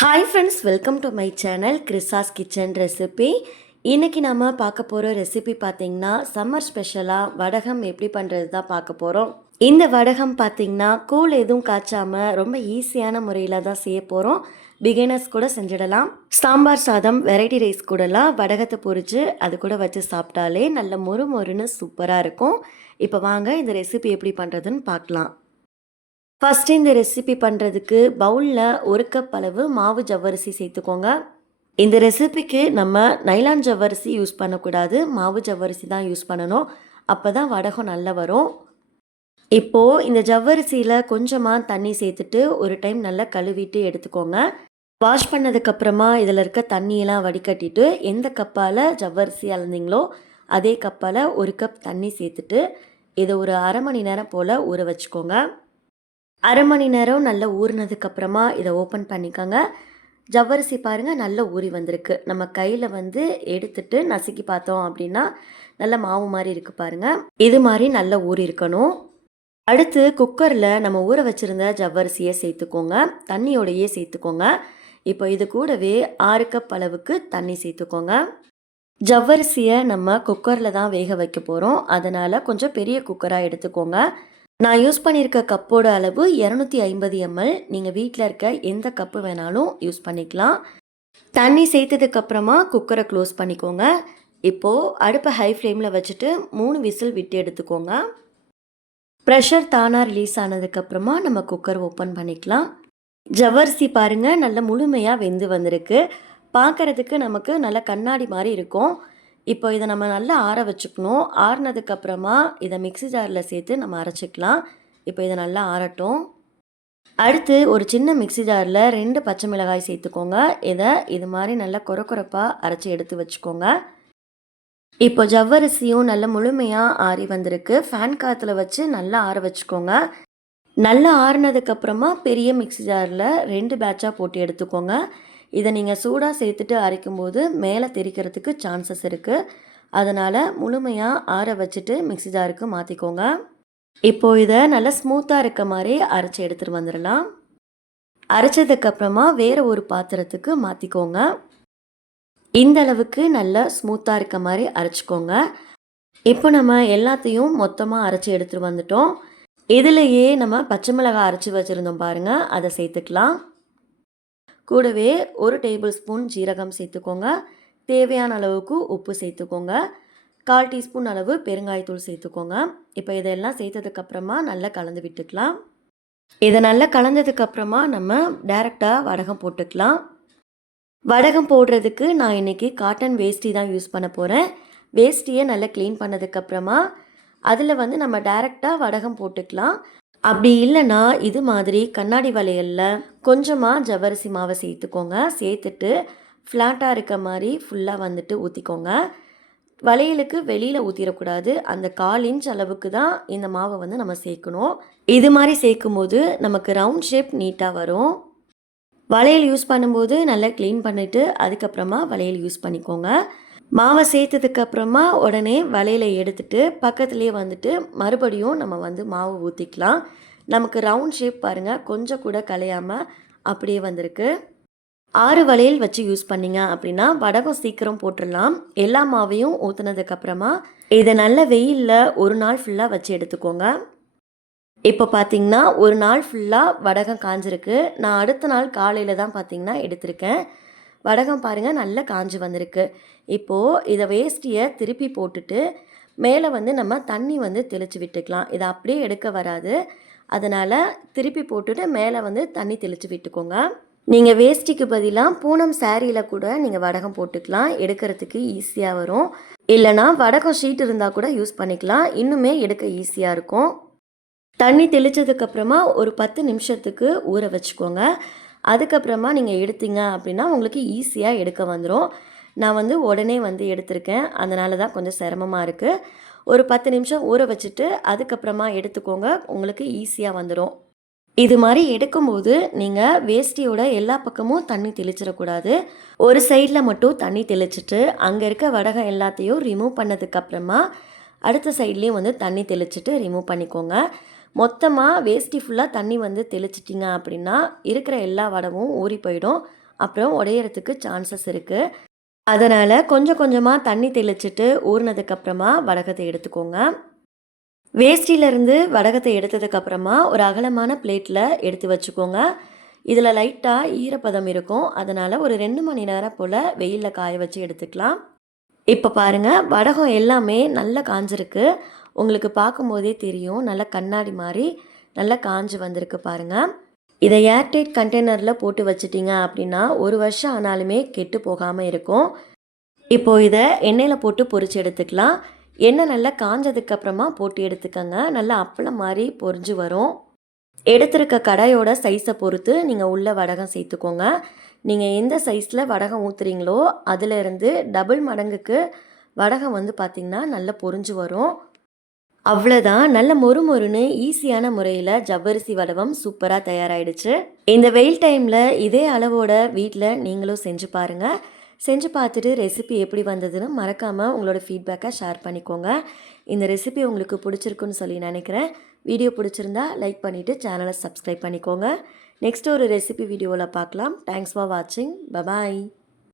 Hi friends, welcome to my channel Chris's kitchen recipe. இன்றைக்கி நம்ம பார்க்க போகிற ரெசிபி பார்த்திங்கன்னா சம்மர் ஸ்பெஷலாக வடகம் எப்படி பண்ணுறது தான் பார்க்க போகிறோம். இந்த வடகம் பார்த்திங்கன்னா கூழ் எதுவும் காய்ச்சாமல் ரொம்ப ஈஸியான முறையில் தான் செய்ய போகிறோம். பிகினர்ஸ் கூட செஞ்சிடலாம். சாம்பார் சாதம், வெரைட்டி ரைஸ் கூடலாம் வடகத்தை பொரித்து அது கூட வச்சு சாப்பிட்டாலே நல்ல மொறு மொறுன்னு சூப்பராக இருக்கும். இப்போ வாங்க இந்த ரெசிபி எப்படி பண்ணுறதுன்னு பார்க்கலாம். ஃபஸ்ட்டு இந்த ரெசிபி பண்ணுறதுக்கு பவுலில் 1 கப் அளவு மாவு ஜவ்வரிசி சேர்த்துக்கோங்க. இந்த ரெசிபிக்கு நம்ம நைலான் ஜவ்வரிசி யூஸ் பண்ணக்கூடாது, மாவு ஜவ்வரிசி தான் யூஸ் பண்ணணும். அப்போ தான் வடகம் நல்லா வரும். இப்போது இந்த ஜவ்வரிசியில் கொஞ்சமாக தண்ணி சேர்த்துட்டு ஒரு டைம் நல்லா கழுவிட்டு எடுத்துக்கோங்க. வாஷ் பண்ணதுக்கப்புறமா இதில் இருக்க தண்ணியெல்லாம் வடிகட்டிட்டு எந்த கப்பால் ஜவ்வரிசி அளந்தீங்களோ அதே கப்பால் 1 கப் தண்ணி சேர்த்துட்டு இதை ஒரு அரை மணி நேரம் போல் ஊற வச்சுக்கோங்க. அரை மணி நேரம் நல்லா ஊறினதுக்கப்புறமா இதை ஓப்பன் பண்ணிக்கோங்க. ஜவ்வரிசி பாருங்கள் நல்லா ஊறி வந்திருக்கு. நம்ம கையில் எடுத்துட்டு நசுக்கி பார்த்தோம் அப்படின்னா நல்ல மாவு மாதிரி இருக்குது பாருங்கள். இது மாதிரி நல்லா ஊறி இருக்கணும். அடுத்து குக்கரில் நம்ம ஊற வச்சுருந்த ஜவ்வரிசியை சேர்த்துக்கோங்க, தண்ணியோடையே சேர்த்துக்கோங்க. இப்போ இது கூடவே 6 கப் அளவுக்கு தண்ணி சேர்த்துக்கோங்க. ஜவ்வரிசியை நம்ம குக்கரில் தான் வேக வைக்க போகிறோம், அதனால் கொஞ்சம் பெரிய குக்கராக எடுத்துக்கோங்க. நான் யூஸ் பண்ணியிருக்க கப்போட அளவு 250 ml. நீங்கள் வீட்டில் இருக்க எந்த கப்பு வேணாலும் யூஸ் பண்ணிக்கலாம். தண்ணி சேர்த்ததுக்கப்புறமா குக்கரை க்ளோஸ் பண்ணிக்கோங்க. இப்போது அடுப்பை ஹை ஃப்ளேமில் வச்சுட்டு 3 விசில் விட்டு எடுத்துக்கோங்க. ப்ரெஷர் தானாக ரிலீஸ் ஆனதுக்கப்புறமா நம்ம குக்கர் ஓப்பன் பண்ணிக்கலாம். ஜவ்வரிசி பாருங்கள் நல்ல முழுமையாக வெந்து வந்திருக்கு. பார்க்குறதுக்கு நமக்கு நல்ல கண்ணாடி மாதிரி இருக்கும். இப்போ இதை நம்ம நல்லா ஆற வச்சுக்கணும். ஆறினதுக்கப்புறமா இதை மிக்ஸி ஜாரில் சேர்த்து நம்ம அரைச்சிக்கலாம். இப்போ இதை நல்லா ஆறட்டும். அடுத்து ஒரு சின்ன மிக்ஸி ஜாரில் 2 பச்சை மிளகாய் சேர்த்துக்கோங்க. இதை இது மாதிரி நல்லா கொரப்பாக அரைச்சி எடுத்து வச்சுக்கோங்க. இப்போ ஜவ்வரிசியும் நல்ல முழுமையாக ஆறி வந்திருக்கு. ஃபேன் காற்றுல வச்சு நல்லா ஆற வச்சுக்கோங்க. நல்லா ஆறினதுக்கப்புறமா பெரிய மிக்ஸி ஜாரில் 2 பேட்சாக போட்டு எடுத்துக்கோங்க. இதை நீங்கள் சூடாக சேர்த்துட்டு அரைக்கும்போது மேலே தெரிக்கிறதுக்கு சான்சஸ் இருக்குது. அதனால் முழுமையாக ஆற வச்சுட்டு மிக்ஸி ஜாருக்கு மாற்றிக்கோங்க. இப்போது இதை நல்லா ஸ்மூத்தாக இருக்க மாதிரி அரைச்சி எடுத்துகிட்டு வந்துடலாம். அரைச்சதுக்கப்புறமா வேறு ஒரு பாத்திரத்துக்கு மாற்றிக்கோங்க. இந்த அளவுக்கு நல்லா ஸ்மூத்தாக இருக்க மாதிரி அரைச்சிக்கோங்க. இப்போ நம்ம எல்லாத்தையும் மொத்தமாக அரைச்சி எடுத்துகிட்டு வந்துட்டோம். இதிலையே நம்ம பச்சை மிளகாய் அரைச்சி வச்சுருந்தோம் பாருங்கள், அதை சேர்த்துக்கலாம். கூடவே 1 டேபிள் ஸ்பூன் ஜீரகம் சேர்த்துக்கோங்க. தேவையான அளவுக்கு உப்பு சேர்த்துக்கோங்க. 1/4 டீஸ்பூன் அளவு பெருங்காயத்தூள் சேர்த்துக்கோங்க. இப்போ இதெல்லாம் சேர்த்ததுக்கப்புறமா நல்லா கலந்து விட்டுக்கலாம். இதை நல்லா கலந்ததுக்கப்புறமா நம்ம டைரெக்டாக வடகம் போட்டுக்கலாம். வடகம் போடுறதுக்கு நான் இன்றைக்கி காட்டன் வேஷ்டி தான் யூஸ் பண்ண போகிறேன். வேஷ்டியை நல்லா க்ளீன் பண்ணதுக்கப்புறமா அதில் நம்ம டைரெக்டாக வடகம் போட்டுக்கலாம். அப்படி இல்லைன்னா இது மாதிரி கண்ணாடி வளையலில் கொஞ்சமாக ஜவ்வரிசி மாவை சேர்த்துக்கோங்க. சேர்த்துட்டு ஃப்ளாட்டாக இருக்க மாதிரி ஃபுல்லாக ஊற்றிக்கோங்க. வளையலுக்கு வெளியில் ஊற்றிடக்கூடாது. அந்த 1/4 இன்ச் அளவுக்கு தான் இந்த மாவை நம்ம சேர்க்கணும். இது மாதிரி சேர்க்கும்போது நமக்கு ரவுண்ட் ஷேப் நீட்டாக வரும். வளையல் யூஸ் பண்ணும்போது நல்லா க்ளீன் பண்ணிவிட்டு அதுக்கப்புறமா வளையல் யூஸ் பண்ணிக்கோங்க. மாவை சேர்த்ததுக்கப்புறமா உடனே வலையில் எடுத்துட்டு பக்கத்துலேயே மறுபடியும் நம்ம மாவு ஊற்றிக்கலாம். நமக்கு ரவுண்ட் ஷேப் பாருங்கள் கொஞ்சம் கூட கலையாமல் அப்படியே வந்திருக்கு. 6 வளையல் வச்சு யூஸ் பண்ணிங்க அப்படின்னா வடகம் சீக்கிரம் போட்டுடலாம். எல்லா மாவையும் ஊற்றுனதுக்கப்புறமா இதை நல்ல வெயிலில் ஒரு நாள் ஃபுல்லாக வச்சு எடுத்துக்கோங்க. இப்போ பார்த்திங்கன்னா ஒரு நாள் ஃபுல்லாக வடகம் காஞ்சிருக்கு. நான் அடுத்த நாள் காலையில் தான் பார்த்திங்கன்னா எடுத்திருக்கேன். வடகம் பாருங்கள் நல்லா காஞ்சி வந்திருக்கு. இப்போது இதை வேஷ்டியை திருப்பி போட்டுட்டு மேலே நம்ம தண்ணி தெளித்து விட்டுக்கலாம். இதை அப்படியே எடுக்க வராது, அதனால் திருப்பி போட்டுட்டு மேலே தண்ணி தெளித்து விட்டுக்கோங்க. நீங்கள் வேஷ்டிக்கு பதிலாக பூனம் சாரியில் கூட நீங்கள் வடகம் போட்டுக்கலாம், எடுக்கிறதுக்கு ஈஸியாக வரும். இல்லைனா வடகம் ஷீட் இருந்தால் கூட யூஸ் பண்ணிக்கலாம், இன்னுமே எடுக்க ஈஸியாக இருக்கும். தண்ணி தெளித்ததுக்கப்புறமா ஒரு 10 நிமிஷத்துக்கு ஊற வச்சுக்கோங்க. அதுக்கப்புறமா நீங்கள் எடுத்தீங்க அப்படின்னா உங்களுக்கு ஈஸியாக எடுக்க வந்துடும். நான் உடனே எடுத்திருக்கேன், அதனால தான் கொஞ்சம் சிரமமாக இருக்குது. ஒரு 10 நிமிஷம் ஊற வச்சுட்டு அதுக்கப்புறமா எடுத்துக்கோங்க, உங்களுக்கு ஈஸியாக வந்துடும். இது மாதிரி எடுக்கும்போது நீங்கள் வேஷ்டியோட எல்லா பக்கமும் தண்ணி தெளிச்சிடக்கூடாது. ஒரு சைடில் மட்டும் தண்ணி தெளிச்சிட்டு அங்கே இருக்க வடகம் எல்லாத்தையும் ரிமூவ் பண்ணதுக்கப்புறமா அடுத்த சைட்லேயும் தண்ணி தெளிச்சிட்டு ரிமூவ் பண்ணிக்கோங்க. மொத்தமாக வேஷ்டி ஃபுல்லாக தண்ணி தெளிச்சிட்டிங்க அப்படின்னா இருக்கிற எல்லா வடமும் ஊறி போயிடும். அப்புறம் உடையறதுக்கு சான்சஸ் இருக்குது. அதனால் கொஞ்சம் கொஞ்சமாக தண்ணி தெளிச்சிட்டு ஊறினதுக்கப்புறமா வடகத்தை எடுத்துக்கோங்க. வேஷ்டியிலேருந்து வடகத்தை எடுத்ததுக்கப்புறமா ஒரு அகலமான பிளேட்டில் எடுத்து வச்சுக்கோங்க. இதில் லைட்டாக ஈரப்பதம் இருக்கும். அதனால் ஒரு 2 மணி நேரம் போல் வெயிலில் காய வச்சு எடுத்துக்கலாம். இப்போ பாருங்கள், வடகம் எல்லாமே நல்லா காஞ்சிருக்கு. உங்களுக்கு பார்க்கும்போதே தெரியும், நல்லா கண்ணாடி மாதிரி நல்லா காஞ்சு வந்திருக்கு பாருங்கள். இதை ஏர்டைட் கண்டெய்னரில் போட்டு வச்சிட்டிங்க அப்படின்னா 1 வருஷம் ஆனாலுமே கெட்டு போகாமல் இருக்கும். இப்போது இதை எண்ணெயில் போட்டு பொரிச்சு எடுத்துக்கலாம். எண்ணெய் நல்லா காஞ்சதுக்கப்புறமா போட்டு எடுத்துக்கங்க. நல்லா அப்பளம் மாதிரி பொரிஞ்சு வரும். எடுத்திருக்க கடாயோட சைஸை பொறுத்து நீங்கள் உள்ள வடகம் சேர்த்துக்கோங்க. நீங்கள் எந்த சைஸில் வடகம் ஊற்றுறீங்களோ அதிலிருந்து டபுள் மடங்குக்கு வடகம் வந்து பார்த்திங்கன்னா நல்லா பொரிஞ்சு வரும். அவ்வளோதான், நல்ல மொறுமொறுன்னு ஈஸியான முறையில் ஜவ்வரிசி வடகம் சூப்பராக தயாராகிடுச்சு. இந்த வெயில் டைமில் இதே அளவோட வீட்டில் நீங்களும் செஞ்சு பாருங்கள். செஞ்சு பார்த்துட்டு ரெசிபி எப்படி வந்ததுன்னு மறக்காமல் உங்களோட ஃபீட்பேக்கை ஷேர் பண்ணிக்கோங்க. இந்த ரெசிபி உங்களுக்கு பிடிச்சிருக்குன்னு சொல்லி நினைக்கிறேன். வீடியோ பிடிச்சிருந்தா லைக் பண்ணிவிட்டு சேனலை சப்ஸ்கிரைப் பண்ணிக்கோங்க. நெக்ஸ்ட் ஒரு ரெசிபி வீடியோவில் பார்க்கலாம். தேங்க்ஸ் ஃபார் வாட்சிங். பபாய்.